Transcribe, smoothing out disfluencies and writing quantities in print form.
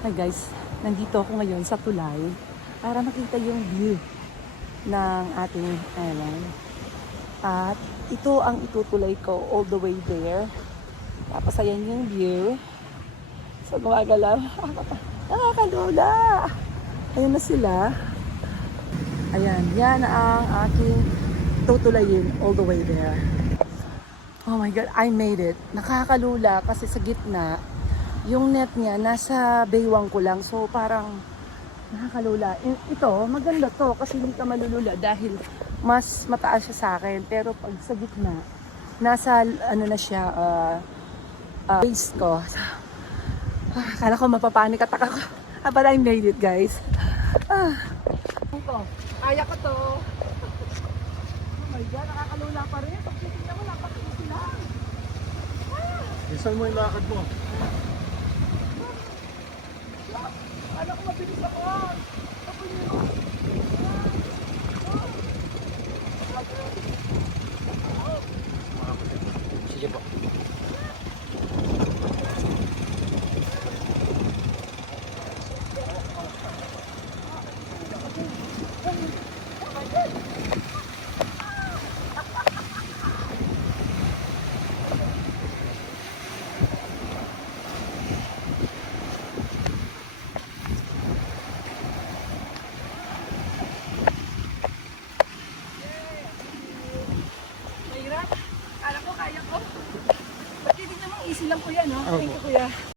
Hi guys, nandito ako ngayon sa tulay para makita yung view ng ating island. At ito ang itutuloy ko all the way there. Tapos ayan yung view. So gumagalaw. Nakakalula! Ayun na sila. Ayan, yan ang aking tutulayin all the way there. Oh my God, I made it. Nakakalula kasi sa gitna, yung net niya nasa baywang ko lang. So parang nakakalula. Ito, maganda to kasi hindi ka malulula dahil mas mataas siya sa akin. Pero pag sa gitna, nasa ano na siya, waist ko. So, akala ko mapapanik at ako. But I made it, guys. Kaya ko to. Oh my God, nakakalula pa rin. Pag titignan mo, napakita lang. Isan mo yung lakad mo? Alam ko mabilis ako. Tapos nyo. Sige po. Mahirap. Alam ko, kaya ko. Pag titignan mo, easy lang po yan, no? Thank you, kuya.